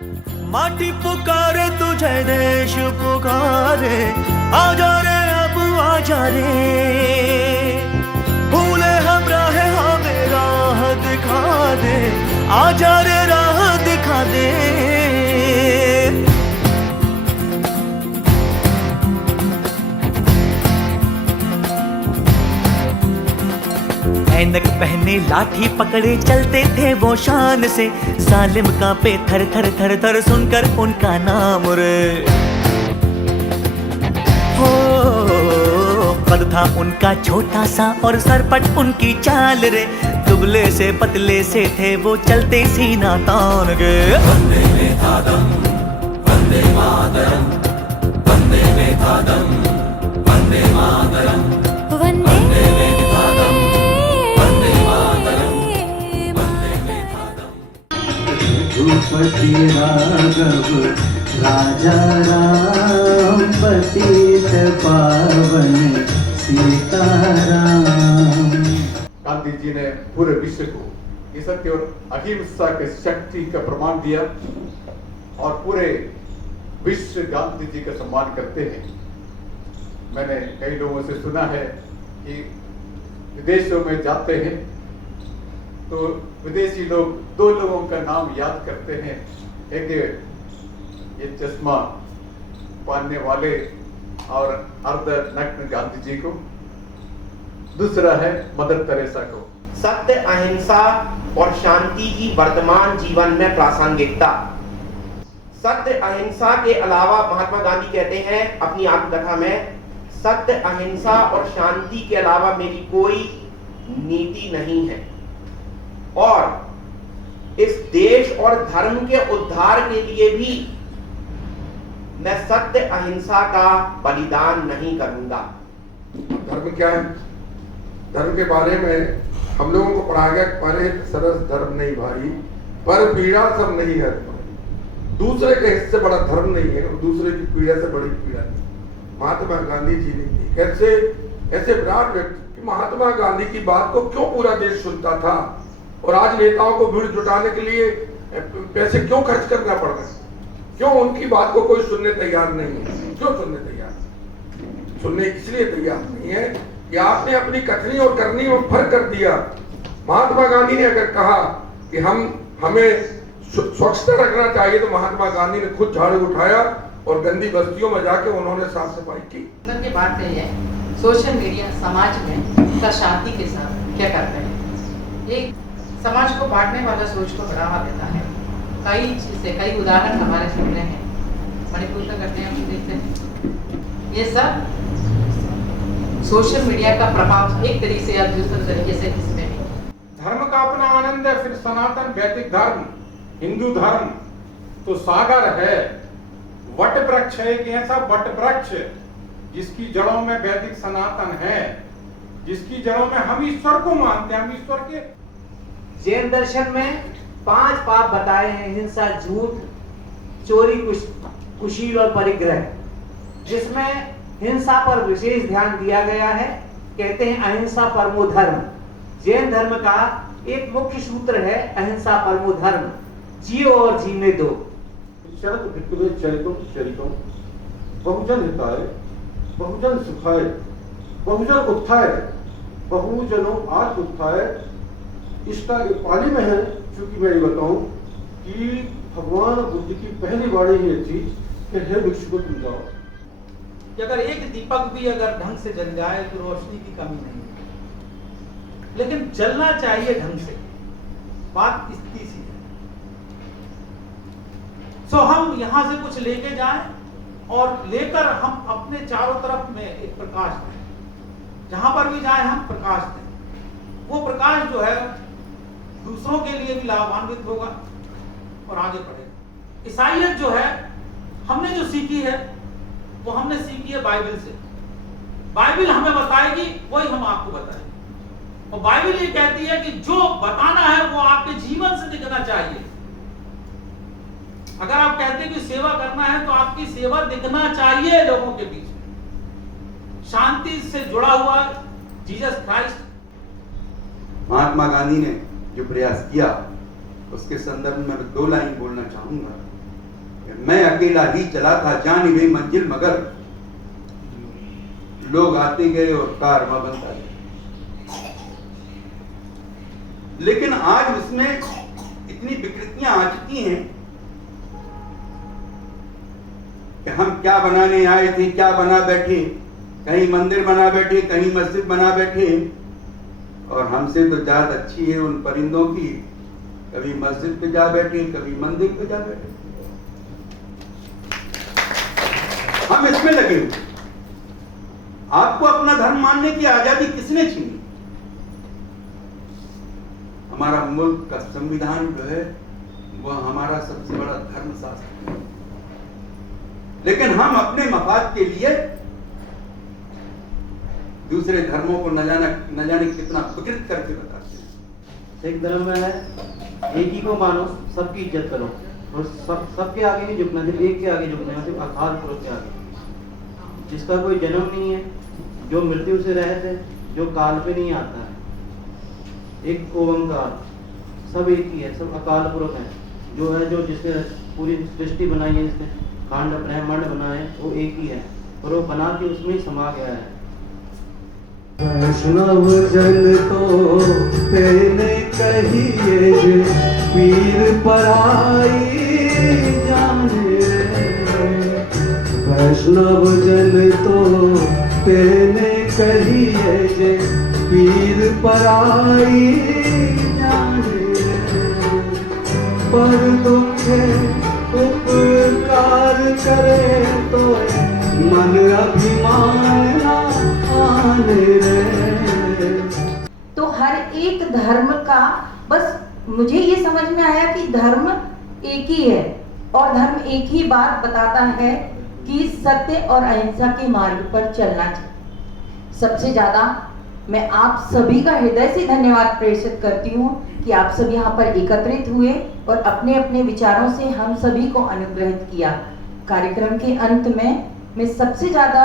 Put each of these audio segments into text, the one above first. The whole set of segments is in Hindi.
माटी पुकारे तुझे, देश पुकारे, आजा रे अब आजा रे, भूले हम राह हमें राह दिखा दे, आजा रे राह दिखा दे। ऐनक पहने लाठी पकड़े चलते थे वो शान से, जालिम कांपे थर थर थर थर सुनकर उनका नाम रे। हो कद था उनका छोटा सा और सरपट उनकी चाल रे, दुबले से पतले से थे वो चलते सीना तान के। वंदे में था दम, वंदे मातरम, वंदे में था दम, वंदे मातरम, वंदे में था दम, वंदे मातरम, वंदे में था दम। रघुपति राघव राजा राम, पतित पावन सीताराम। गांधी जी ने पूरे विश्व को ये सत्य और अहिंसा के शक्ति का प्रमाण दिया और पूरे विश्व गांधी जी का सम्मान करते हैं। मैंने कई लोगों से सुना है कि विदेशों में जाते हैं तो विदेशी लोग दो लोगों का नाम याद करते हैं, एक ये चश्मा पहनने वाले और अर्ध नग्न गांधी जी को, दूसरा है मदर तेरेसा को। सत्य, अहिंसा और शांति की वर्तमान जीवन में प्रासंगिकता। सत्य अहिंसा के अलावा महात्मा गांधी कहते हैं अपनी आत्मकथा में, सत्य अहिंसा और शांति के अलावा मेरी कोई नीति नहीं है, और इस देश और धर्म के उद्धार के लिए भी मैं सत्य अहिंसा का बलिदान नहीं करूंगा। धर्म क्या है? धर्म के बारे में हम लोगों को पढ़ाया गया, परे सरस धर्म नहीं भाई, पर पीड़ा सब नहीं है। दूसरे के हिस्से बड़ा धर्म नहीं है, दूसरे की पीड़ा से बड़ी पीड़ा नहीं। महात्मा गांधी जी ने ऐसे विराट व्यक्ति, महात्मा गांधी की बात को क्यों पूरा देश सुनता था, और आज नेताओं को भीड़ जुटाने के लिए पैसे क्यों खर्च करना पड़ रहा है? क्यों उनकी बात को कोई सुनने तैयार नहीं है? क्यों सुनने तैयार? सुनने इसलिए तैयार नहीं है कि आपने अपनी कथनी और करनी में फर्क कर दिया। महात्मा गांधी ने अगर कहा कि हमें स्वच्छता रखना चाहिए, तो महात्मा गांधी ने खुद झाड़ू उठाया और गंदी बस्तियों में जाके उन्होंने साफ सफाई की। की बात है ये, सोशल मीडिया समाज में शांति के साथ क्या करता है? एक समाज को बांटने वाला सोच को बढ़ावा देता है। कई उदाहरण हमारे सामने हैं, मणिपुर का करते हैं, देखते हैं। ये सब सोशल मीडिया का प्रभाव एक तरीके से या दूसरे तरीके से इसमें भी। धर्म का अपना आनंद है, फिर सनातन वैदिक धर्म, हिंदू धर्म तो सागर है, वट वृक्ष है, एक ऐसा वट वृक्ष जिसकी जड़ों में वैदिक सनातन है, जिसकी जड़ों में हम ईश्वर को मानते हैं, हम ईश्वर के। जैन दर्शन में 5 पाप बताए हैं: हिंसा, झूठ, चोरी, कुशील और परिग्रह, जिसमें हिंसा पर विशेष ध्यान दिया गया है। कहते हैं अहिंसा परमो धर्म। जैन धर्म का एक मुख्य सूत्र है अहिंसा परमो धर्म, जियो और जीने दो। शरद विप्लवे चरितम चरितम, बहुजन हिताय, बहुजन सुखाय, बहुजन उत्थाय, बहुजनों आत्म उत्थाय। इसका पाली में है, चूंकि मैं ये बताऊं कि भगवान बुद्ध की पहली वाणी ये थी कि हे भिक्षु तुम जाओ। कि अगर एक दीपक भी अगर ढंग से जल जाए तो रोशनी की कमी नहीं है, लेकिन जलना चाहिए ढंग से। बात इतनी सी है। सो हम यहां से कुछ लेके जाएं और लेकर हम अपने चारों तरफ में एक प्रकाश दें, जहां पर भी जाएं हम प्रकाश दें। वो प्रकाश जो है दूसरों के लिए भी लाभान्वित होगा और आगे बढ़ेगा। ईसाईयत जो है, हमने जो सीखी है वो हमने सीखी है बाइबल से। बाइबल हमें बताएगी, वही हम आपको बताएंगे। और बाइबल ये कहती है कि जो बताना है वो आपके जीवन से दिखना चाहिए। अगर आप कहते हैं कि सेवा करना है तो आपकी सेवा दिखना चाहिए लोगों के बीच में। शांति से जुड़ा हुआ जीसस क्राइस्ट। महात्मा गांधी ने जो प्रयास किया उसके संदर्भ में 2 लाइन बोलना चाहूंगा मैं अकेला ही चला था, जान गई मंजिल मगर लोग आते गए और कारवां बनता गया। लेकिन आज उसमें इतनी विकृतियां आ चुकी हैं कि हम क्या बनाने आए थे क्या बना बैठे, कहीं मंदिर बना बैठे, कहीं मस्जिद बना बैठे। और हमसे तो जात अच्छी है उन परिंदों की, कभी मस्जिद पे जा बैठे, कभी मंदिर पे जा बैठे। हम इसमें लगे हुए। आपको अपना धर्म मानने की आजादी किसने छीनी? हमारा मुल्क का संविधान जो है वह हमारा सबसे बड़ा धर्म शास्त्र है। लेकिन हम अपने मफाद के लिए दूसरे धर्मों को न जाने कितना विकृत करके बताते हैं। एक धर्म में है एक ही को मानो, सबकी इज्जत करो और सबके आगे नहीं झुकना, सिर्फ एक के आगे झुकना है, सिर्फ अकाल पुरुष के आगे, जिसका कोई जन्म नहीं है, जो मृत्यु से रहित है, जो काल पे नहीं आता है। एक ओंकार, सब एक ही है, सब अकाल पुरुष है। जो है जो जिसने पूरी सृष्टि बनाई है, जिसने खांड ब्रह्मांड बनाए, वो एक ही है और वो बना के उसमें ही समा गया है। वैष्णव जन तो तेने कहिए जे पीर पराई जाने, वैष्णव जन तो तेने कहिए जे पीर पराई जाने, पर तुमसे उपकार करे तो मन अभिमान तो हर एक धर्म का बस मुझे ये समझ में आया कि धर्म एक ही है और धर्म एक ही बात बताता है कि सत्य और अहिंसा के मार्ग पर चलना चाहिए। सबसे ज्यादा मैं आप सभी का हृदय से धन्यवाद प्रेषित करती हूँ कि आप सब यहाँ पर एकत्रित हुए और अपने अपने विचारों से हम सभी को अनुग्रहित किया। कार्यक्रम के अंत में मैं सबसे ज्यादा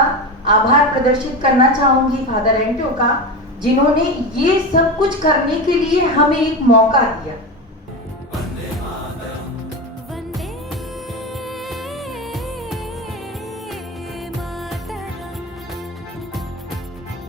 आभार प्रदर्शित करना चाहूंगी फादर एंटो का, जिन्होंने ये सब कुछ करने के लिए हमें एक मौका दिया।